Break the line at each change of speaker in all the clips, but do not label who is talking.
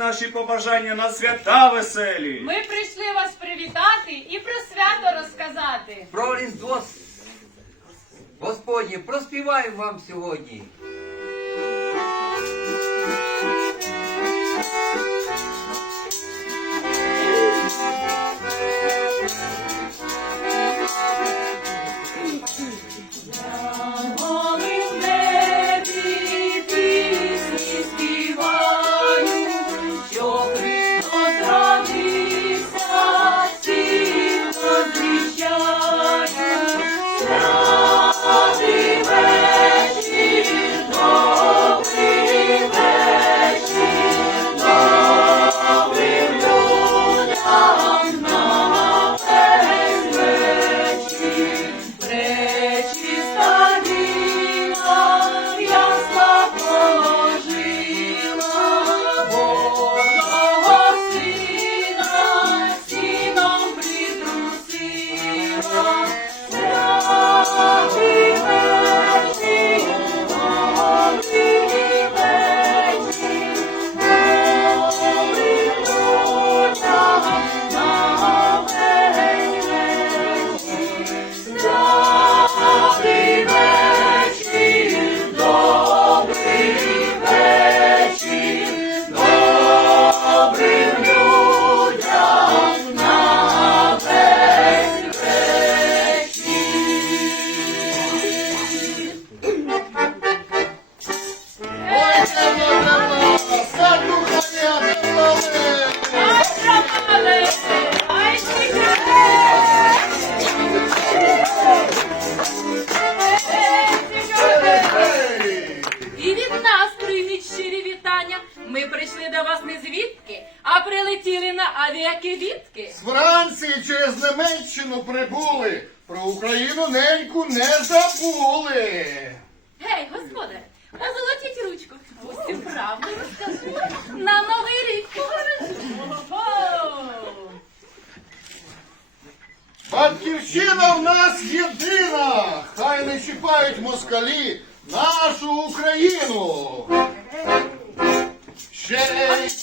наші побажання на свята веселі.
Ми прийшли вас привітати і про свято розказати.
Про різдво Господні, проспіваємо вам сьогодні.
вас не звідки, а прилетіли на авіакелітки.
З Франції через Німеччину прибули. Про Україну неньку не забули.
Гей, господи, позолотіть ручку. Усі правду розкажу. На новий рік.
Батьківщина в нас єдина. Хай не чіпають москалі нашу Україну. Ще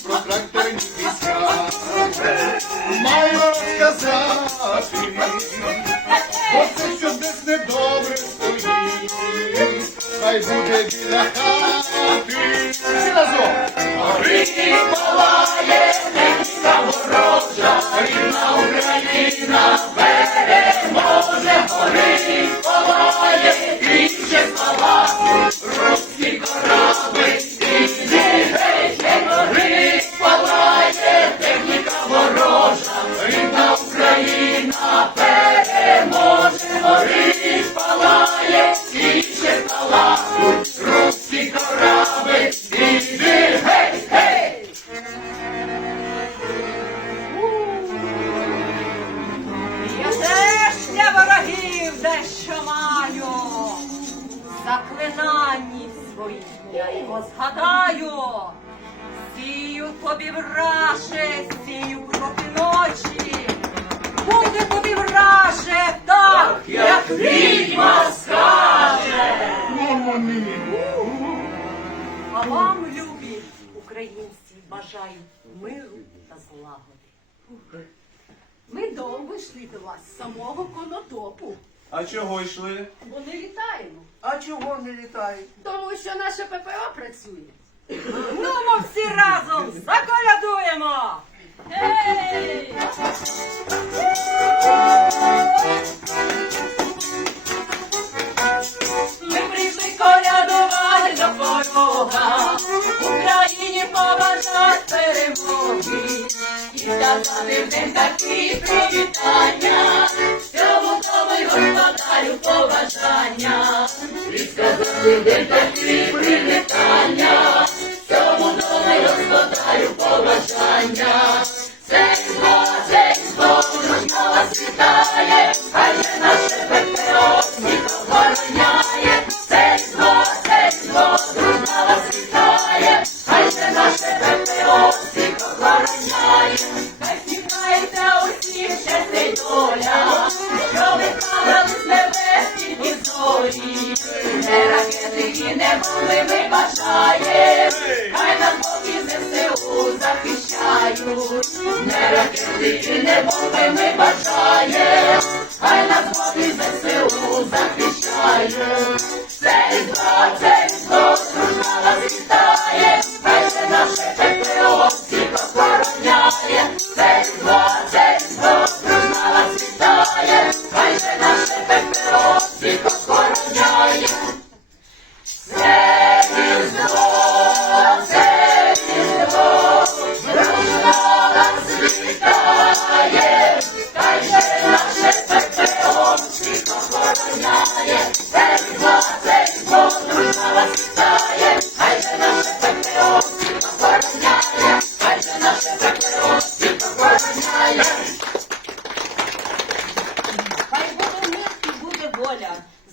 про тракторні війська маю розказати, бо це що десь недобре стоїть, хай буде біля хати. Всі разом!
Горить палає, не ворожа.
заклинанні своїх я його згадаю, сію тобі враше, сію проти ночі, буде тобі враже, так, як відьма скаже. А вам, любі українці, бажаю миру та злагоди. Ми довго йшли до вас самого конотопу.
А чого йшли?
Бо не літаємо.
А чого не літають?
Тому що наше ППО працює. Ну, ми всі разом заколядуємо! Гей!
ці привітання, цьому новий розкладаю побажання. Сейсмо, сейсмо, дружно вас вітає, а є наше ППО, світ охороняє. Сейсмо, сейсмо, дружно вас вітає, а є наше ППО, світ охороняє. Хай усім й доля, що ви були, ми бажаєм, хай нас Бог і ЗСУ захищають, не ракети і не бомби ми бажаєм, хай нас Бог і ЗСУ захищають, це і зла, це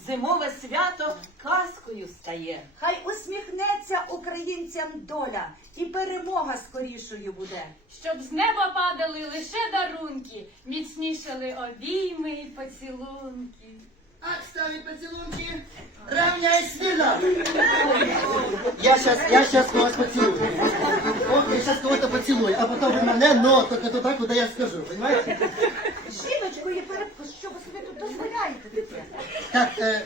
зимове свято казкою стає. Хай усміхнеться українцям доля, і перемога скорішою буде. Щоб з неба падали лише дарунки, міцнішали обійми і поцілунки.
Акстові поцілунки, равняй сміла. Я щас, я щас вас поцілую, я щас кого-то поцілую. а потім мене меня, но только то так, куда я скажу, понимаете?
якої перепустки, що ви собі тут дозволяєте таке?
Так, е,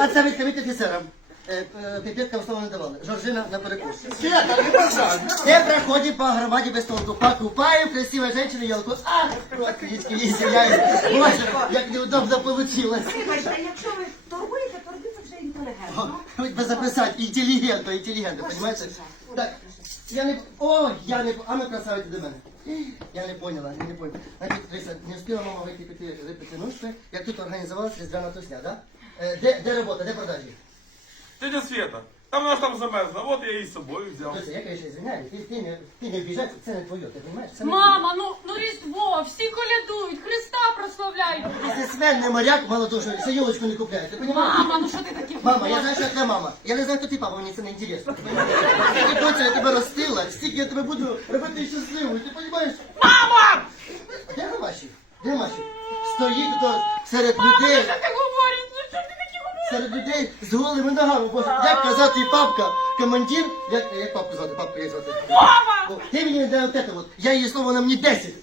а це відповідь офіцерам. Е, е в основу не давали. Жоржина на перекус. Свята, не по громаді без толку. Покупаю красивой женщине елку. Ах, родственнички, извиняюсь. Боже, як неудобно получилось.
Слухайте, якщо ви торгуєте, торгуйте вже інтелігентно.
Хоть бы записать. інтелігентно, интеллигентно, понимаете? Так, я не... О, я не... А ну, красавица, до мене. Я не поняла, я не поняла. Значить, Лариса, не встигла мама вийти піти репити нужки, як тут організувалася різдвяна тусня, да? Е, э, Де, де робота, де продажі?
Тетя Света, там вона ж там замерзла, от я її з собою взяв.
Лариса, я, конечно, извиняюсь, ти, ти, не, ти не обіжайся, це не твоє, ти розумієш?
Мама, ну, ну Різдво, всі колядують, Христа прославляють.
твоє. Бізнесмен, не моряк, мало того, що за юлочку не купляють.
ти розумієш? Мама, ну що ти таке?
Мама, я знаю, що я твоя мама. Я не знаю, хто ти папа, мені це не інтересно доця, я тебе ростила, стільки я тебе буду робити щасливою, ти розумієш? Мама! Де ваші? Де Гамаші? Стоїть то серед людей. Ну
що ти говориш? Ну що ти такі говориш?
Серед людей з голими ногами. Боже, як казати папка, командир, як, як папку звати, папку як звати.
Мама!
Ти мені не дай от це от. Я її слово нам не десять.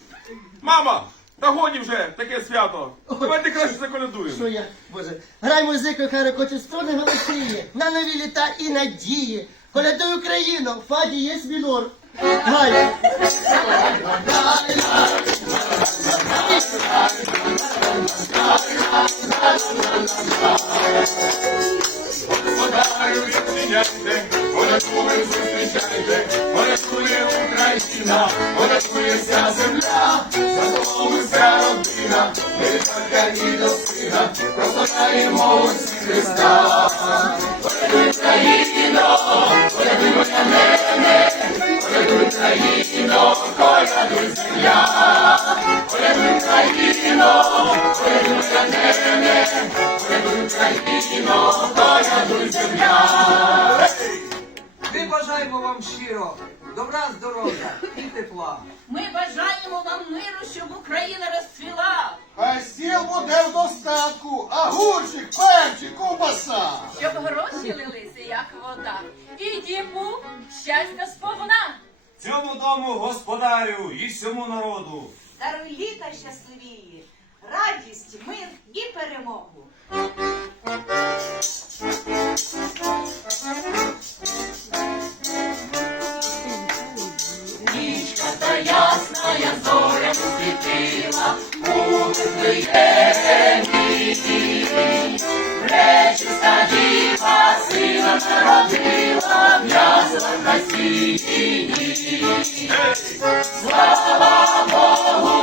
Мама! Та годі вже таке свято. Давайте краще заколядуємо.
Що я, Боже, грай музику, хай рекочуть струни голосіє, на нові літа і надії. Колядуй Україну, в фаді є мінор. Гай!
Україна, понадкується земля, задумуся родина, велика і до сина, прославляємо Христа. Україна! Україно,
Ми бажаємо вам щиро, добра здоров'я і тепла.
Ми бажаємо вам миру, щоб Україна розцвіла.
Хай сіл буде в достатку, а гурчик, перчик, кубаса.
Щоб гроші лили як вода, і діму щастя сповна.
Цьому дому господарю і всьому народу.
Даруй літа щасливіє, радість, мир і перемогу.
Нічка та ясна я зоря світила, мудрий пречиста діва, сина народила м'язла на стіні. Слава Богу!